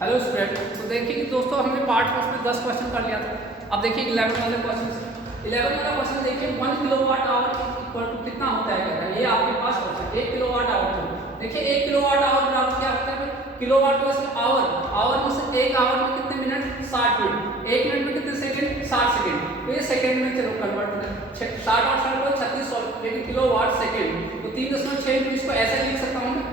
Hello student, तो देखिए कि दोस्तों हमने पार्ट फर्स्ट में 10 क्वेश्चन कर लिया था। अब देखिए 11 वाले क्वेश्चन 11 वाला क्वेश्चन देखिए 1 किलोवाट आवर इक्वल टू कितना होता है कहता है। ये आपके पास क्वेश्चन 1 किलोवाट आवर तो देखिए 1 किलोवाट आवर बराबर क्या होता है भाई, किलोवाट में से आवर में से 1 आवर में कितने मिनट, 60 मिनट, 1 मिनट में कितने सेकंड, 60 सेकंड। तो ये सेकंड में चलो कन्वर्ट करना, 60 और 60 को 3600, लेकिन किलोवाट सेकंड तो 3.6 इसको ऐसे लिख सकता हूं मैं।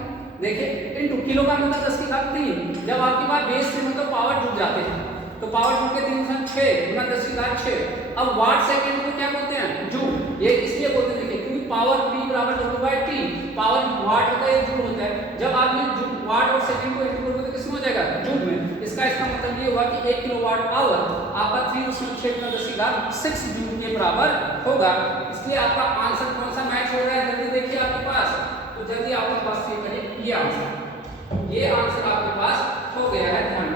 देखिए इनटू किलो का मतलब 10 की घात 3। जब आपके पास बेस से मतलब पावर जुड़ जाते हैं तो पावर जुड़ के 3/6 गुना 10 की घात 6। अब वाट सेकंड को क्या बोलते हैं, जूल। ये इसलिए बोलते हैं देखिए क्योंकि पावर p बराबर W/t, पावर वाट होता है, जूल होता है। जब आप ये जूल वाट और सेकंड को इंटू करोगे तो किसमें हो जाएगा, जूल में। इसका मतलब ये हुआ कि 1 किलोवाट आवर आपका 3/6 गुना 10 की घात 6 जूल के बराबर होगा। इसलिए आपका आंसर कौन सा मैच हो रहा है, जल्दी देखिए आपके पास। तो जल्दी आपके पास ये करिए, ये आंसर आपके पास हो गया है। ध्यान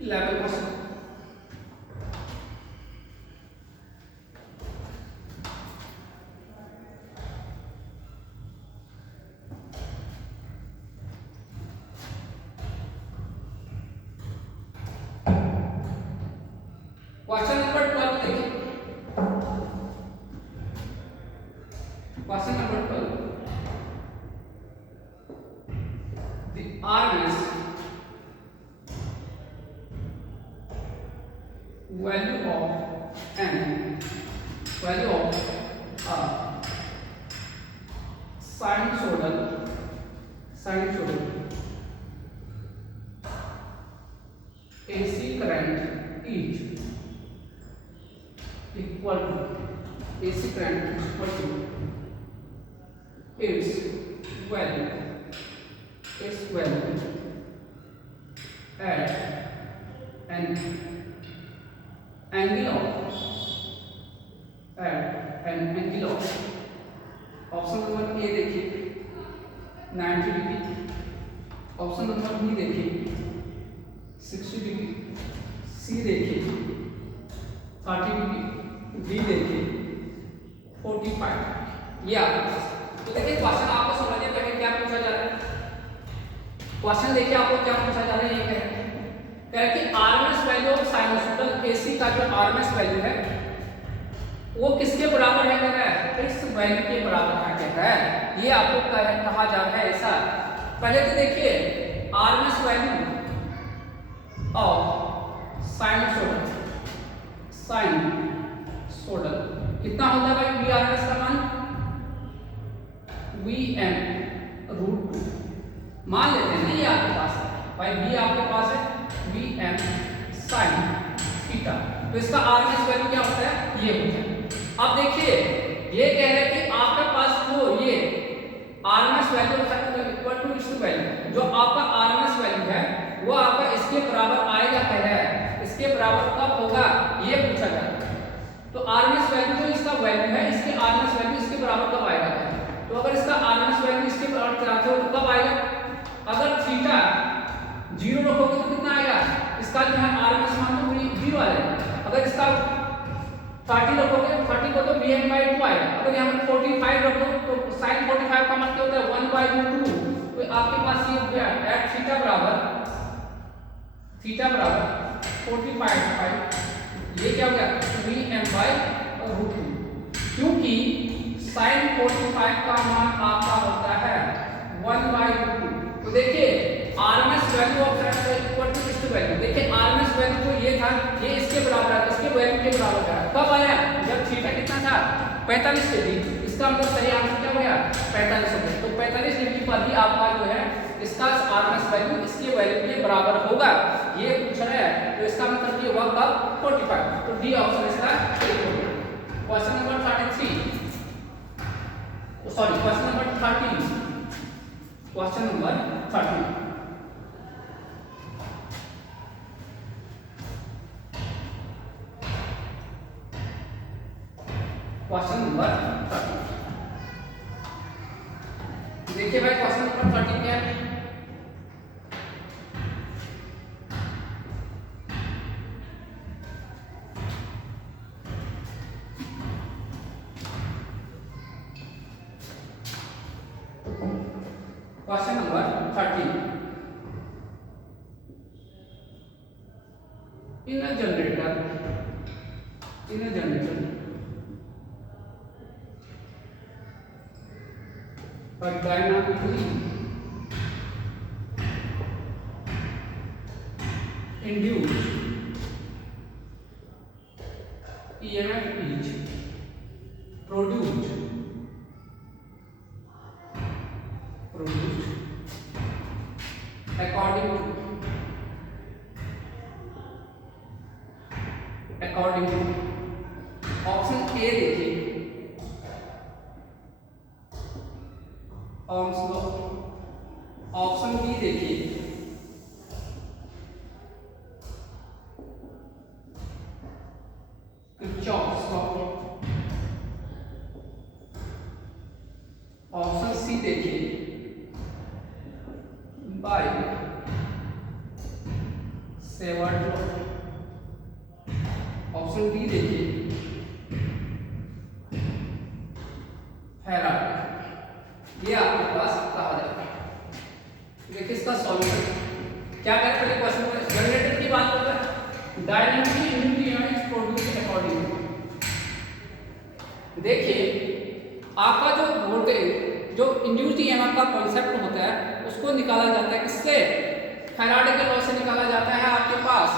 11 क्वेश्चन। क्वेश्चन नंबर 12 देखिए, question number 12, the RMS value of n, value of a sinusoidal AC current is equal to AC current equal to its value at an angle of option number A देखिए 90 degree, option number B देखिए 60 degree, सी देखिए 30 degree, D देखिए 45। ये आपके पास। तो देखिए question आपको समझने में क्या पूछा जा रहा है। क्वेश्चन देखिए आपको क्या पूछा जा रहा है, ये कह रहा है कि RMS value of sinusoidal AC का जो आरएमएस वैल्यू है वो किसके बराबर है, कह रहा है इस वैल्यू के बराबर है, कह रहा है। ये आपको कहा जा रहा है ऐसा। पहले तो देखिए आरएमएस वैल्यू ऑफ साइनसोइडल कितना होता है भाई, वी आरएमएस का मान Vm√2 मान लेते हैं ना। ये आपके पास है भाई, v आपके पास है Vm sin थीटा। तो इसका आरएमएस वैल्यू क्या होता है, ये होता है। अब देखिए ये कह रहा है कि आपके पास जो ये आरएमएस वैल्यू इक्वल टू इस वैल्यू, जो आपका आरएमएस वैल्यू है वो आपका इसके बराबर आएगा, कह रहा है इसके बराबर कब होगा, ये पूछा जा रहा है। तो आरएमएस वैल्यू जो इसका वैल्यू है, इसके आरएमएस वैल्यू इसके बराबर कब आएगा। तो अगर इसका आरएमएस वैल्यू इसके बराबर तो कब आएगा, अगर थीटा 0 रखोगे तो कितना आएगा, इसका जो है आरएमएस मान तो 0 आएगा। अगर इसका 30 रखोगे, 30 को तो Vm/2 आएगा। अगर यहाँ पर 45 रखो तो sin 45 का मतलब क्या होता है 1/2। तो आपके पास ये हो गया एट थीटा बराबर 45, ये क्या हो गया Vm/2, क्योंकि sin 45 का मान आपका होता है 1/2। तो देखिए RMS value of equal to इस वैल्यू, देखिए आरएमएस वैल्यू जो ये था ये इसके बराबर है, इसके वैल्यू के बराबर है। कब आया, जब थीटा कितना था 45 डिग्री। इसका मतलब सही आंसर क्या हो गया 45 डिग्री। तो 45 डिग्री पर ही आपका जो है इसका आरएमएस वैल्यू इसके वैल्यू के बराबर होगा, ये पूछ रहा है। तो इसका मतलब ये हुआ कब 45। तो डी ऑप्शन इसका सही हो गया। Question number 33, sorry question number 13, question number 13, question number 13 देखिए भाई। क्वेश्चन नंबर 13 क्या है, 13 in a generator but dynamically induced EMF is produced according to option A देखिए ओम्स लॉ, ऑप्शन बी देखिए किरचॉफ्स लॉ, ऑप्शन सी देखिए Biot Savart law, option D देखिए Faraday. ये आपके पास कहा जाता है। देखिए इसका सॉल्यूशन क्या करें, पहले क्वेश्चन में जनरेटर की बात करते हैं। Dynamically induced EMF is produced accordingly. देखिए आपका जो वोल्टेज जो इंड्यूस्ड ईएमएफ का कॉन्सेप्ट होता है उसको निकाला जाता है किससे, फैराडे के लॉ से निकाला जाता है। आपके पास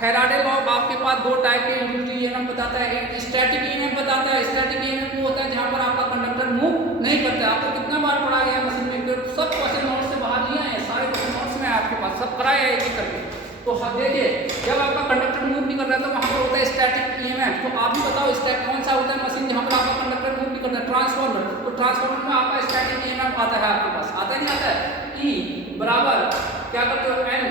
फैराडे लॉ आपके पास दो टाइप के इंड्यूस्ड ईएमएफ बताता है, एक स्टैटिक ईएमएफ बताता है। स्टैटिक ईएमएफ वो होता है जहां पर आपका कंडक्टर मूव नहीं करता। आपको कितना बार पढ़ा गया मशीन में, सब क्वेश्चन नोट से बाहर नहीं आए, सारे क्वेश्चन नोट्स में आपके पास सब कराया है एक एक करके। तो देखिए जब आपका कंडक्टर मूव नहीं कर रहा है तो वहां पर होता है स्टैटिक ईएमएफ। तो आप भी बताओ स्टैटिक कौन सा होता है मशीन जहां पर आपका कंडक्टर मूव नहीं करता है, ट्रांसफार्मर। तो ट्रांसफार्मर में आपका स्टैटिक ईएमएफ आता है, आपके पास आता है नहीं आता है, E बराबर क्या करते हो N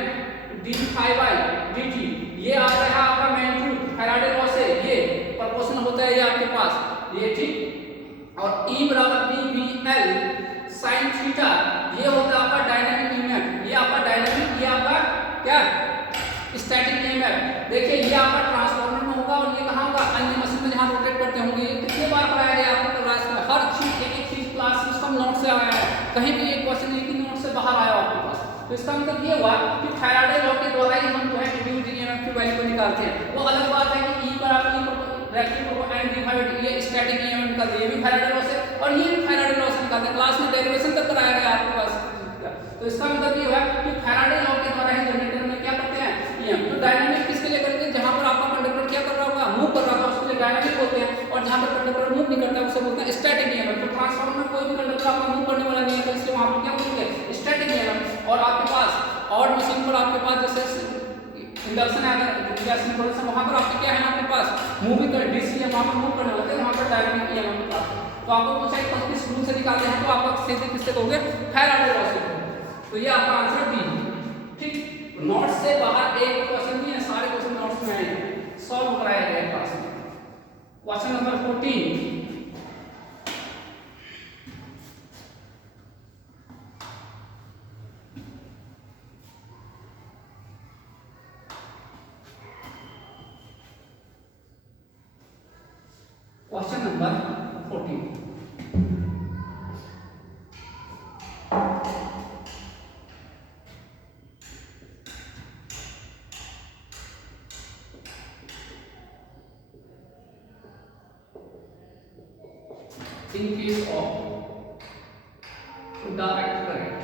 dϕ/dt। ये आ रहा है आपका मैग्नीट्यूड फैराडे लॉ से, ये प्रोपोर्शनल होता है ये आपके पास ये, ठीक। और E बराबर BBL sin थीटा, ये होता है आपका डायनामिक ईएमएफ। ये आपका डायनामिक, ये आपका क्या स्टैटिक ईएमएफ। देखिए ये आपका ट्रांसफार्मर में होगा और ये कहां होगा, अन्य मशीन में जहां रोटेट करते होंगे। ये कितने बार पढ़ाया गया आपको क्लास में, हर चीज एक एक चीज क्लास सिस्टम नोट से आया है, कहीं भी एक क्वेश्चन एक ही नोट से बाहर आया आपके पास। तो इसका मतलब ये हुआ कि फैराडे लॉ के द्वारा ही हम जो है इंड्यूस्ड ईएमएफ की वैल्यू को निकालते हैं। वो अलग बात है कि E बराबर ये स्टैटिक ईएमएफ निकालते हैं, ये भी फैराडे लॉ से और ये भी फैराडे लॉ से निकालते हैं। क्लास में डेरिवेशन तक कराया गया आपके पास। तो इसका मतलब ये हुआ कि फैराडे लॉ के द्वारा ही जनरेटर में क्या करते हैं ईएमएफ। तो डायनामिक किसके लिए करते हैं, जहां पर आपका कंडक्टर क्या कर रहा होगा, मूव कर रहा होगा, उसके लिए डायनामिक बोलते हैं। और जहां पर कंडक्टर मूव नहीं करता है उसे बोलते हैं स्टैटिक ईएमएफ। तो ट्रांसफार्मर में कोई भी कंडक्टर आपका मूव करने वाला नहीं है, तो इसलिए वहां पर क्या बोलते हैं स्टैटिक ईएमएफ। और आपके पास और मशीन पर आपके पास जैसे इंडक्शन है, वहां पर आपके क्या है आपके पास मूविंग कर डीसी है, वहां पर मूव करने वाले हैं, वहां पर डायनामिक ईएमएफ होता है। तो आपको पूछा है किस रूल से निकालते हैं, तो आप सीधे किससे कहोगे फैराडे लॉ से। तो ये आपका आंसर डी, ठीक। नोट्स से बाहर एक क्वेश्चन नहीं है, सारे क्वेश्चन नोट्स में आए, सॉल्व कराया गया क्लास में। Question number 14, question number 14, in case of direct current,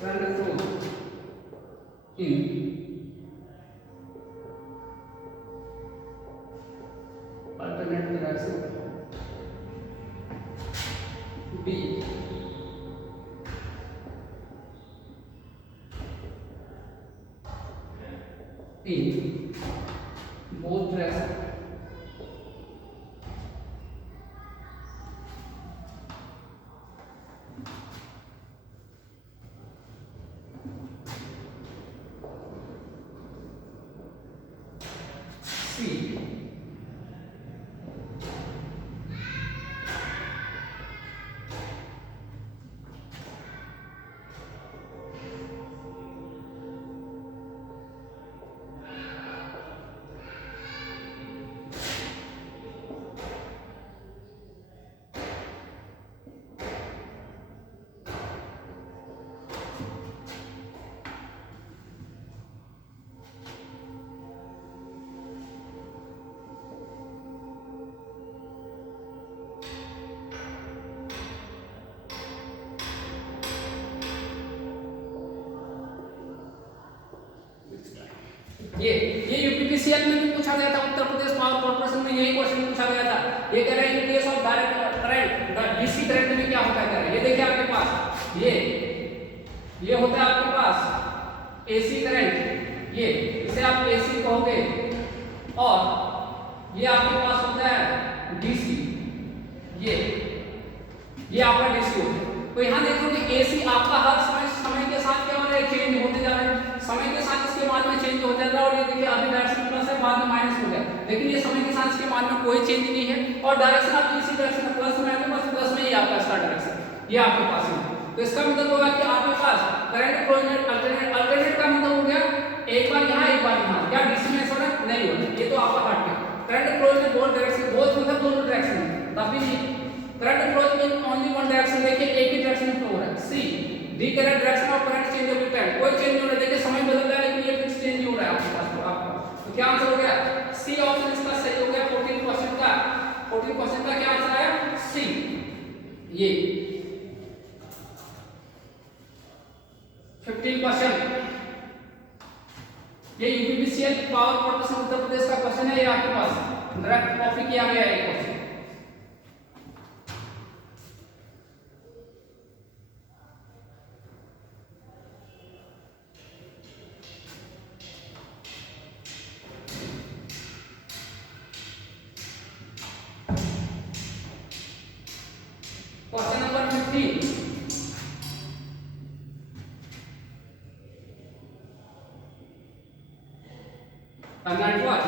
current flows in alternate direction B in both directions C ये यूपीपीसीएल में भी पूछा गया था, उत्तर प्रदेश पावर कॉर्पोरेशन में यही क्वेश्चन पूछा गया था। ये कह रहे हैं in case of direct current DC current में क्या होता है, कह रहे हैं। ये देखिए आपके पास ये होता है आपके पास एसी करंट, ये इसे आप एसी कहोगे, और ये आपके पास होता है डीसी, ये आपका डीसी होता है। तो यहाँ देखो कि एसी आपका हर समय के साथ क्या हो रहा है, चेंज होते जा रहे हैं, समय के साथ इसके मान में चेंज होता जा रहा है। और ये देखिए अभी डायरेक्शन प्लस है, बाद में माइनस हो गया, लेकिन ये समय के साथ इसके मान में कोई चेंज नहीं है। और डायरेक्शन आप इसी डायरेक्शन में प्लस में है, तो बस प्लस में ही आपका इसका डायरेक्शन ये आपके पास है। तो इसका मतलब होगा कि आपके पास करंट फ्लो अल्टरनेट का मतलब हो गया एक बार यहाँ एक बार यहाँ, क्या डीसी में ऐसा नहीं होगा, ये तो आपका हट गया। Current flow in both direction, both मतलब दोनों डायरेक्शन में, तभी current flow in only one direction, देखिए एक ही डायरेक्शन में फ्लो हो रहा है। C D current direction of current change every time, कोई चेंज नहीं हो रहा है, देखिए समय बदल रहा है लेकिन ये फिक्स चेंज नहीं हो रहा है आपके पास। तो आपका तो क्या आंसर हो गया, सी ऑप्शन इसका सही हो गया। 14 क्वेश्चन का क्या आंसर आया, सी। ये 15 क्वेश्चन, ये UPPCL power corporation Uttar Pradesh का क्वेश्चन है, ये आपके पास डायरेक्ट कॉपी किया गया है ये question. Question number 15, a network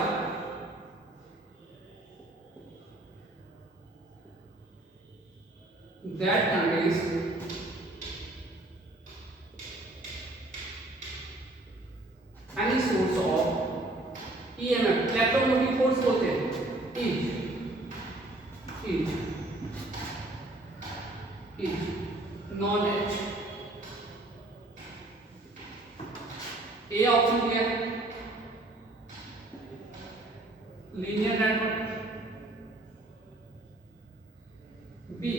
that contains any source of EMF, electromagnetic force बोलते हैं, is known as, A option दिया है linear network, B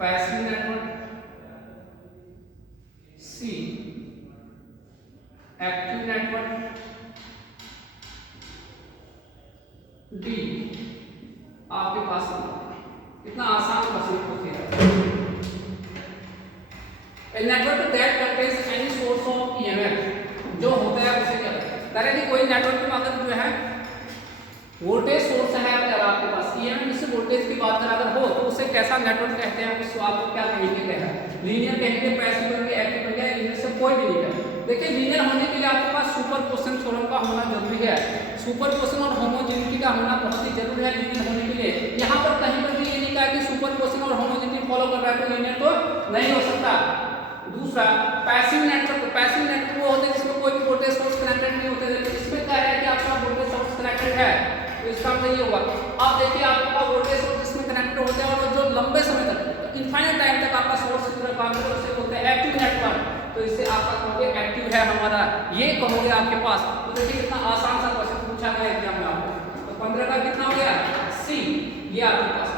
passive network, C active network, D आपके पास। इतना आसान क्वेश्चन पूछे network that contains any source of EMF, जो होता है उसे क्या कहते हैं कि कोई नेटवर्क में अगर जो है वोल्टेज सोर्स है अगर आपके पास ईएमएफ से वोल्टेज की बात अगर हो तो उसे कैसा नेटवर्क कहते हैं, उसको आपको क्या कहेंगे, लीनियर कहेंगे, पैसिव कहेंगे, एक्टिव कहेंगे, इनमें से कोई भी नहीं कहेंगे। देखिए लीनियर होने के लिए आपके पास सुपरपोजिशन थ्योरम का होना जरूरी है, सुपरपोजिशन और होमोजेनिटी का होना बहुत ही जरूरी है लीनियर होने के लिए। यहाँ पर कहीं पर भी ये नहीं कहा कि सुपरपोजिशन और होमोजेनिटी फॉलो कर रहा है तो लीनियर तो नहीं हो सकता। दूसरा पैसिव नेटवर्क वो होते हैं जिसमें कोई भी वोल्टेज सोर्स कनेक्टेड नहीं होते, लेकिन इसमें क्या है कि आपका वोल्टेज सोर्स कनेक्टेड है, तो इसका मतलब ये होगा। अब देखिए आपका वोल्टेज सोर्स जिसमें कनेक्टेड होते हैं और जो लंबे समय तक इनफाइनाइट टाइम तक आपका सोर्स इस तरह काम करता है उसे बोलते हैं एक्टिव नेटवर्क, तो इससे आपका कहोगे एक्टिव है हमारा, ये कहोगे आपके पास। तो देखिए कितना आसान सा क्वेश्चन पूछा गया एग्जाम में आपको। तो 15 का कितना हो गया, सी, ये आपके पास।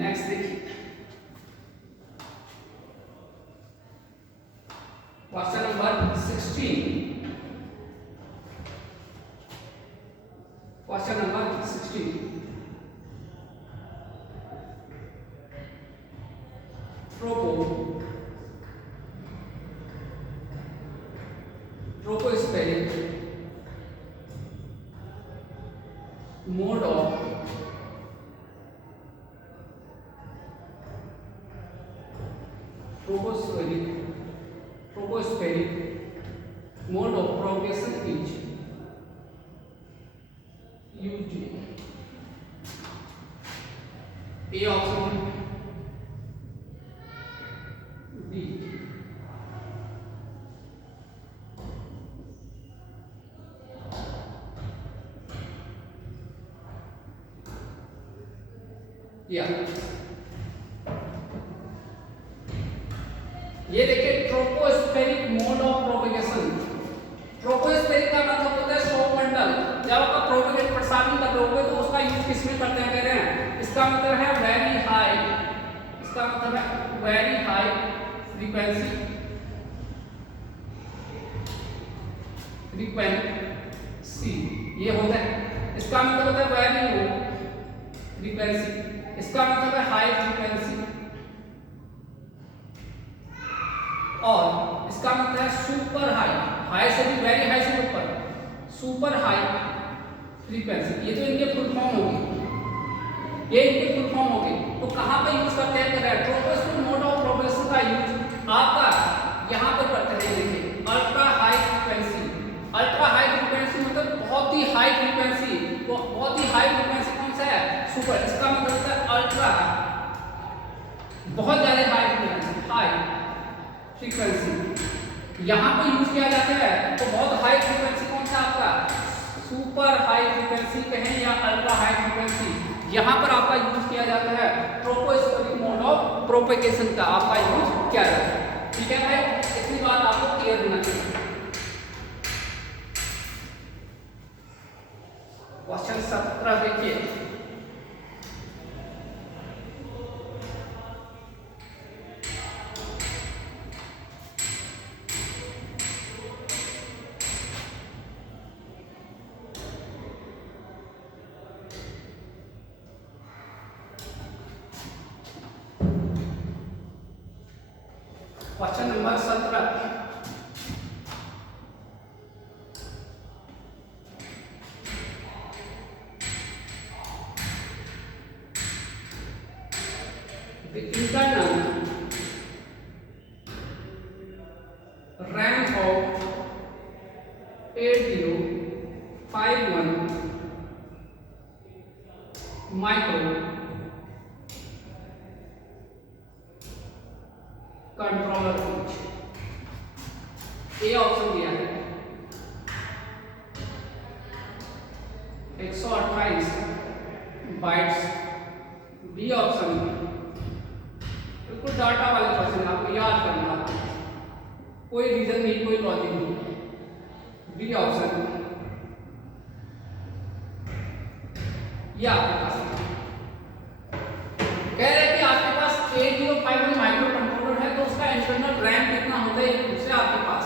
नेक्स्ट देखिए question number 16, question number 16, tropospheric mode of tropospheric mode of propagation is used. A option, B, ये देखिए tropospheric mode of propagation. Tropospheric का मतलब होता है सौर मंडल, जब आपका प्रोपेगेट प्रसारण कर रहे होगे तो उसका यूज किसमें करते हैं, कह रहे हैं इसका मतलब है वेरी हाई, इसका मतलब है वेरी हाई फ्रीक्वेंसी, फ्रीक्वेंसी ये होता है। इसका मतलब होता है वेरी लो फ्रीक्वेंसी, इसका मतलब है हाई फ्रीक्वेंसी, और इसका मतलब है सुपर हाई, हाई से भी वेरी हाई से ऊपर, सुपर हाई फ्रीक्वेंसी। ये तो इनके फुल फॉर्म हो गए, ये इनके फुल फॉर्म हो गए। तो कहाँ पे यूज करते हैं ट्रोपोस्फेरिक मोड ऑफ प्रोपेगेशन का यूज आपका यहाँ पर करते हैं। देखिए ultra high frequency, ultra high frequency मतलब बहुत ही हाई फ्रीक्वेंसी, तो बहुत ही हाई फ्रीक्वेंसी कौन सा है? सुपर, इसका मतलब होता है अल्ट्रा, बहुत ज्यादा हाई फ्रीक्वेंसी, हाई फ्रीक्वेंसी यहाँ पे यूज किया जाता है। तो बहुत हाई फ्रीक्वेंसी कौन सा आपका? सुपर हाई फ्रीक्वेंसी कहें या अल्ट्रा हाई फ्रीक्वेंसी, यहाँ पर आपका यूज किया जाता है ट्रोपोस्फेरिक मोड ऑफ प्रोपेगेशन का आपका यूज किया जाता है। ठीक है भाई, इतनी बात आपको क्लियर होना चाहिए। क्वेश्चन 17 देखिए, question number 17, the internal rank of 8051 micro controller etch, A option दिया है 128 बाइट्स, बी ऑप्शन बिल्कुल डाटा वाले क्वेश्चन आपको याद करना, कोई रीजन नहीं, कोई लॉजिक नहीं, बी ऑप्शन ये आपके पास कह रहे हैं कि आपके पास 8051 माइक्रो कंट्रोलर है, तो उसका इंटरनल रैम कितना होता है ये पूछ रहा है आपके पास,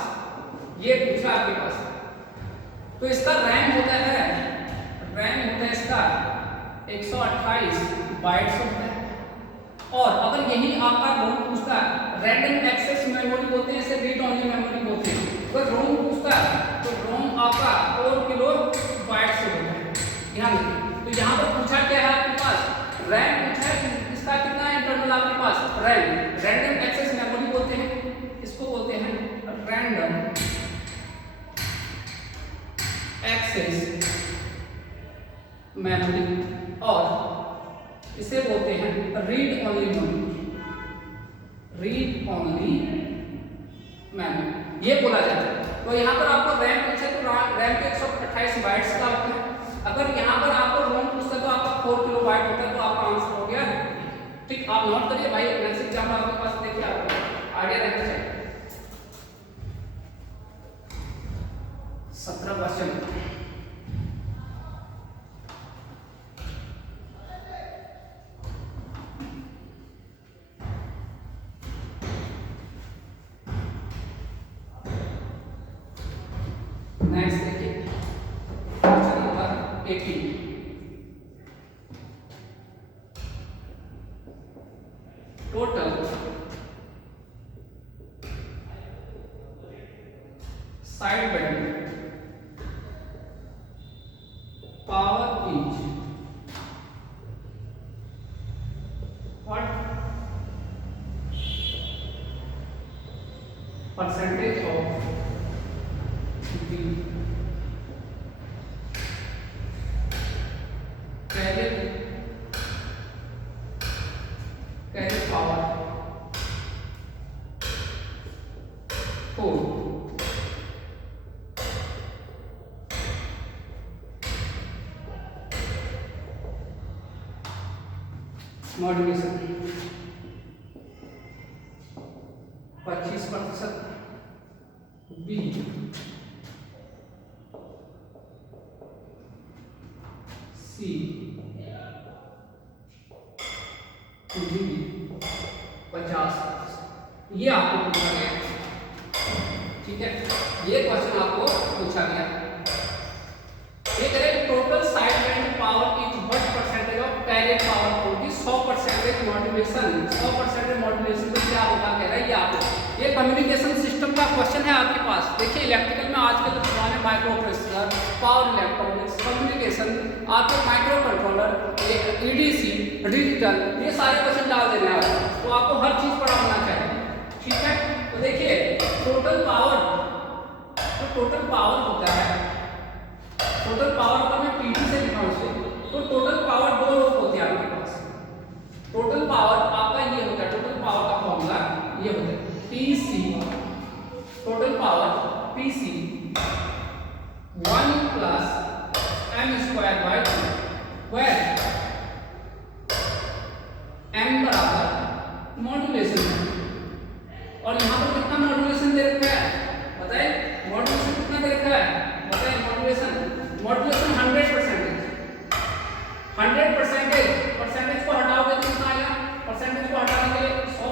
ये पूछ रहा है आपके पास। तो इसका रैम होता है इसका 128 बाइट्स होता है। और अगर यही आपका रोम पूछता है, रैंडम एक्सेस मेमोरी बोलते हैं इसे, रीड ओनली मेमोरी बोलते हैं। अगर रोम पूछता है तो रोम आपका 4 किलो बाइट से होता है। ध्यान रखिए, तो यहाँ पर पूछा क्या है आपके पास? रैम पूछा है, इसका कितना है इंटरनल आपके पास? रैम, रैंडम एक्सेस मेमोरी बोलते हैं इसको, बोलते हैं रैंडम एक्सेस मेमोरी, और इसे बोलते हैं read only memory, read only memory ये बोला जाता है। तो यहाँ पर आपको रैम पूछे तो रैम के 128 बाइट्स का होता है। अगर यहाँ पर आपको रोम पूछता तो आपका 4 किलो बाइट होता है, तो आपका आंसर हो गया। ठीक, आप नोट करिए भाई, नेक्स्ट एग्जाम में आपके पास देखिए आपको आइडिया रहना चाहिए। 17 क्वेश्चन, नेक्स्ट देखिए question number 18, total side band power is what percentage of the carrier power 4 modulation 25%, B C 50%, ये आपको पूछा गया। ठीक है, ये क्वेश्चन आपको पूछा गया। ये करें total side band power is what percentage of carrier power होगी 100% मॉड्यूलेशन। 100% मॉड्यूलेशन तो क्या होगा कह रहा है ये आपको। ये कम्युनिकेशन सिस्टम का क्वेश्चन है आपके पास। देखिए इलेक्ट्रिकल में आजकल पुराने micro processor, power electronics, communication, आपके माइक्रो कंट्रोलर, ईडीसी, डिजिटल, ये सारे क्वेश्चन डाल देने हैं आपको, तो आपको हर चीज पढ़ा होना चाहिए। ठीक है, तो देखिए टोटल पावर, तो टोटल पावर होता है, टोटल पावर का मैं पीटी से लिखा हूं उसे, तो टोटल पावर दो लोग होते हैं आपके पास। टोटल पावर आपका ये होता है, टोटल पावर का फॉर्मूला ये होता है PC, total power PC 1 plus m square by 2, where m बराबर मॉड्यूलेशन है। और यहाँ पर कितना मॉड्यूलेशन दे रखा है बताइए, मॉड्यूलेशन कितना दे रखा है बताइए, मॉड्यूलेशन 100%, परसेंटेज को हटाओगे तो कितना आएगा, परसेंटेज को हटाने के लिए 100,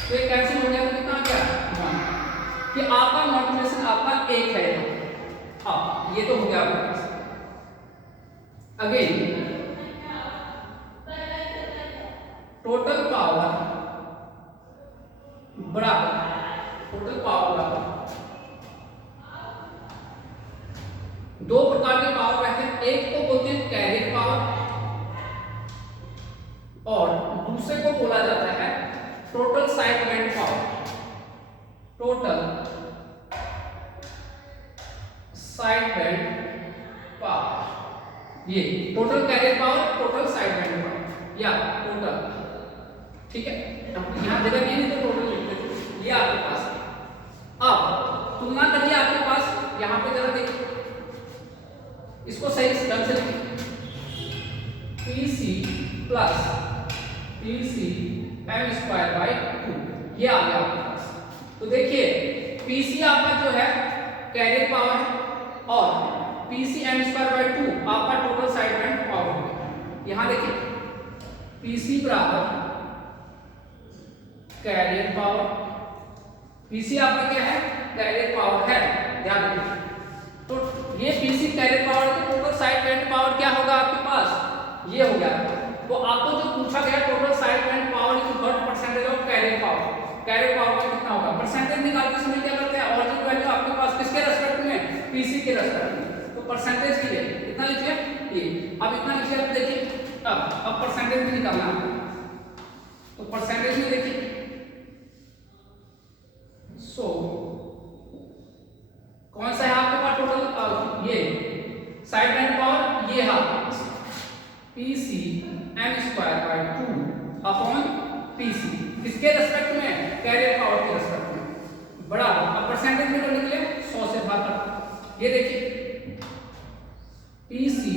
तो ये कैंसिल हो गया तो कितना आ गया 1, कि आपका मॉड्यूलेशन आपका 1 है। हाँ, ये तो हो गया आपके पास। अगेन टोटल पावर बराबर, टोटल पावर बराबर, दो प्रकार के पावर रहते हैं, एक को बोलते हैं कैरियर पावर और दूसरे को बोला जाता है total side band power. Total side band power, ये total carrier power, total side band power या टोटल। ठीक है, यहां जगह नहीं तो टोटल लिख देते, ये आपके पास। अब तुलना करिए आपके पास, यहां पे जरा देखिए, इसको सही ढंग से लिखिए, PC plus PC m square by 2, ये आ गया आपके पास। तो देखिए पीसी आपका जो है कैरियर पावर है और पीसी m स्क्वायर बाय 2 आपका टोटल साइड बैंड पावर है। यहां देखिए पीसी बराबर कैरियर पावर, पीसी आपका क्या है कैरियर पावर है, ध्यान रखिए। तो ये पीसी कैरियर पावर के टोटल साइड बैंड पावर क्या होगा आपके पास, ये हो गया। तो आपको जो पूछा गया total side band power is what percentage of carrier power, carrier power का कितना होगा, परसेंटेज निकाल के इसमें क्या करते हैं, ऑरिजिन वैल्यू आपके पास किसके रेस्पेक्ट में, पीसी के रेस्पेक्ट में, तो परसेंटेज के लिए कितना लिखिए ये, अब इतना लिखिए। अब देखिए अब परसेंटेज भी निकालना है, तो परसेंटेज में देखिए सो कौन सा है आपके पास टोटल, ये साइड बैंड पावर, ये है PC m square by 2 upon PC, किसके रेस्पेक्ट में, कैरियर पावर के रेस्पेक्ट में, बराबर। अब परसेंटेज में निकले 100 से भाग कर, ये देखिए PC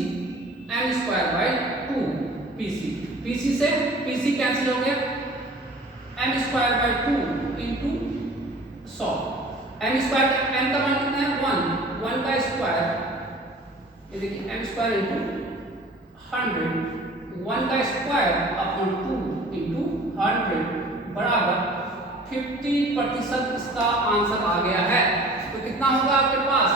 m square by 2 PC, PC से पीसी कैंसिल हो गया, m square by 2 into 100, m square, m का मान कितना है 1 का स्क्वायर, ये देखिए m स्क्वायर इंटू 100, 1 का स्क्वायर अपॉन 2 इंटू 100 बराबर 50% इसका आंसर आ गया है। तो कितना होगा आपके पास,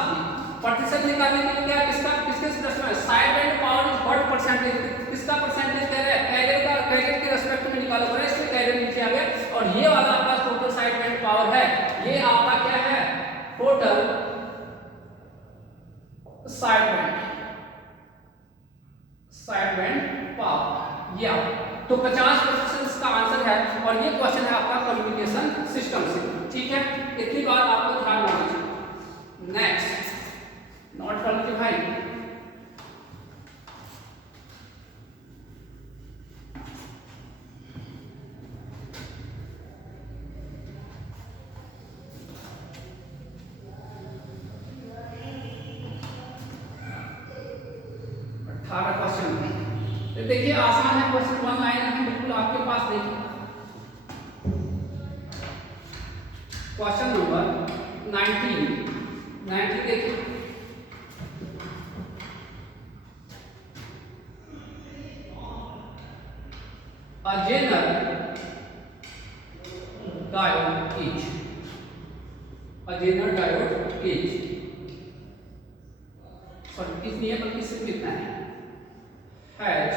प्रतिशत निकालने के लिए क्या, किसका किसके रेस्पेक्ट में, side band power is what percentage, किसका परसेंटेज कह रहे हैं, कैरियर का, कैरियर के रेस्पेक्ट में निकालो, बड़ा इसमें कैरियर नीचे आ गया। और ये वाला आपका टोटल साइड बैंड पावर है, ये आपका क्या है टोटल साइड बैंड पावर, ये तो 50% इसका आंसर है। और ये क्वेश्चन है आपका कम्युनिकेशन सिस्टम से। ठीक है, इतनी बात आपको ध्यान रखनी चाहिए। नेक्स्ट नोट कर लीजिए भाई, क्वेश्चन देखिए आसान है, क्वेश्चन 1 लाइन है बिल्कुल आपके पास। देखिए क्वेश्चन नंबर 19 देखिए, a Zener diode is, a Zener diode is, sorry कितनी है बल्कि सिर्फ कितना है, has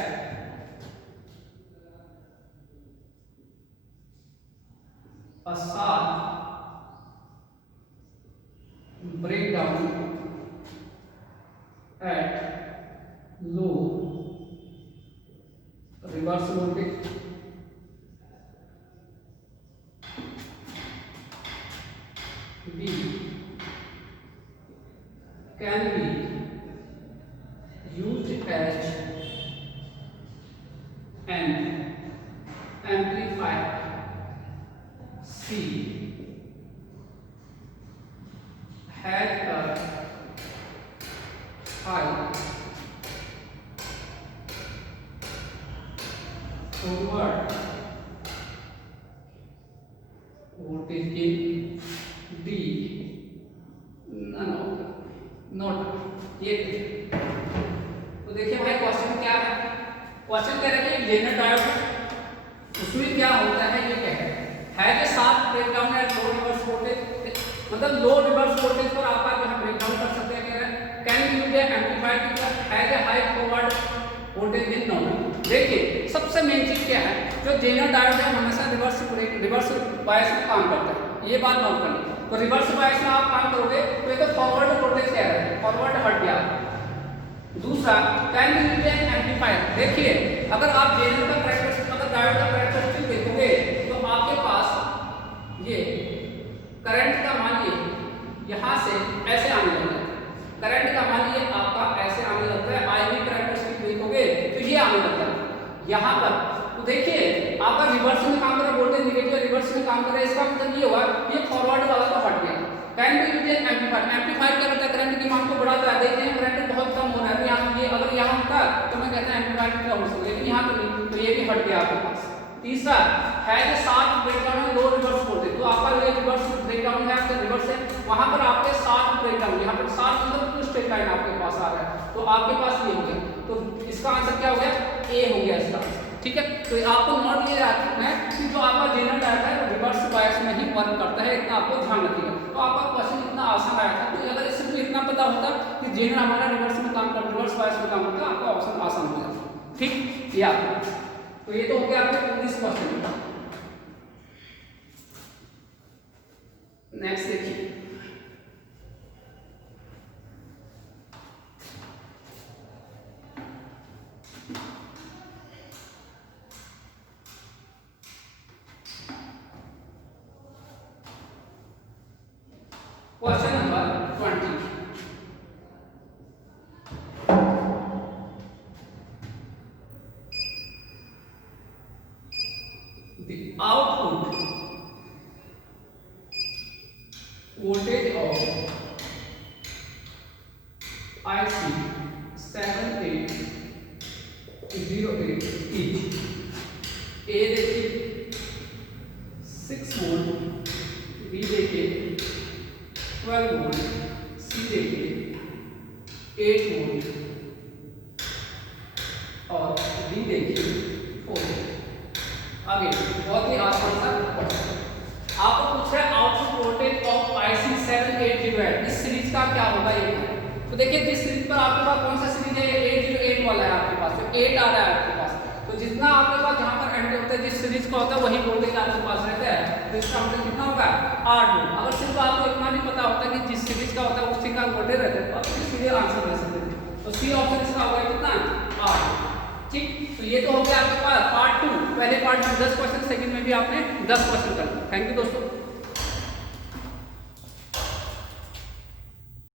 a sharp breakdown at low reverse voltage, B can be used as an amplifier, C has a high forward voltage gain, D note ये। तो देखिए भाई क्वेश्चन क्या है, क्वेश्चन कह रहा है कि जेनर डायोड उसमें क्या होता है, ये कह रहे हैं के साथ breakdown at low reverse voltage, मतलब लो रिवर्स वोल्टेज पर आप यहाँ ब्रेकडाउन कर सकते हैं, कह रहे हैं कैन बी यूज्ड एम्पलीफायर की तरह has a high forward voltage in note. देखिए सबसे मेन चीज क्या है, जो जेनर डायोड है हमेशा रिवर्स बायस में काम करता है, ये बात नोट करनी। तो रिवर्स बायस में आप काम करोगे तो ये तो फॉरवर्ड वोल्टेज कह रहे हैं, फॉरवर्ड हट गया। दूसरा कैन बी यूज्ड एम्पलीफायर, देखिए अगर आप जेनर का कैरेक्टरिस्टिक, अगर डायोड का कैरेक्टरिस्टिक देखोगे तो आपके पास ये करंट का मान ये यहाँ से ऐसे आने लगता है, करंट का मान ये आपका ऐसे आने लगता है, आई वी कैरेक्टरिस्टिक देखोगे तो ये आने लगता है यहाँ पर। तो देखिए आपका रिवर्स में काम कर रहा है, वोल्टेज निगेटिव रिवर्स में काम कर रहा है, इसका मतलब ये हुआ ये फॉरवर्ड वाला तो हट गया। Can be used amplifier, amplifier क्या करता है, करंट की मान को बढ़ाता है। देखते हैं करंट बहुत कम हो रहा है, यहाँ ये अगर यहाँ होता तो मैं कहता है एम्पलीफायर क्या हो सकता है, लेकिन यहाँ तो नहीं, तो ये भी हट गया आपके पास। तीसरा has a sharp breakdown low reverse voltage, तो आपका ये रिवर्स ब्रेकडाउन है, आपका रिवर्स है, वहां पर आपके शार्प ब्रेकडाउन, यहाँ पर शार्प मतलब टू स्टेट लाइन आपके पास आ रहा है, तो आपके पास ये हो गया। तो इसका आंसर क्या हो गया, ए हो गया इसका, ठीक है। तो आपको नोट ये रखना है कि जो आपका जेनर डायोड है रिवर्स बायस में ही वर्क करता है, इतना आपको ध्यान रखिएगा। तो आपका क्वेश्चन इतना आसान आया था, तो अगर इससे तो इतना पता होता कि जेनर हमारा रिवर्स में काम करता, रिवर्स बायस में काम करता, आपका ऑप्शन आसान हो जाता, ठीक। ये आपका, तो ये तो हो गया आपके 19 क्वेश्चन। नेक्स्ट देखिए, question number 20। The output voltage of IC 7808 is A देखिए 6 वोल्ट, B देखिए 12 वोल्ट, C देखिए 8 वोल्ट और D देखिए 4 वोल्ट। आगे बहुत ही आसान सा क्वेश्चन, आपको पूछ रहा है आउटपुट वोल्टेज ऑफ IC 7808, इस सीरीज का क्या होगा ये। तो देखिए जिस सीरीज पर आपके पास कौन सा सीरीज है, 808 वाला है आपके पास, तो 8 आ रहा है आपके पास, तो जितना आपके पास जहां पर एंड होता है जिस सीरीज का होता है वही वोल्टेज आपके पास रहता है, तो इसका मतलब कितना होगा 8 वोल्ट। अगर सिर्फ आपको इतना भी पता होता है कि जिस सीरीज का होता है उसी का वोल्टेज रहता है तो आप सीधे आंसर दे सकते हैं। तो सी ऑप्शन इसका होगा कितना 8, ठीक। तो ये तो हो गया आपके पास पार्ट 2, पहले पार्ट में 10 क्वेश्चन, सेकंड में भी आपने 10 क्वेश्चन कर लिए। थैंक यू दोस्तों।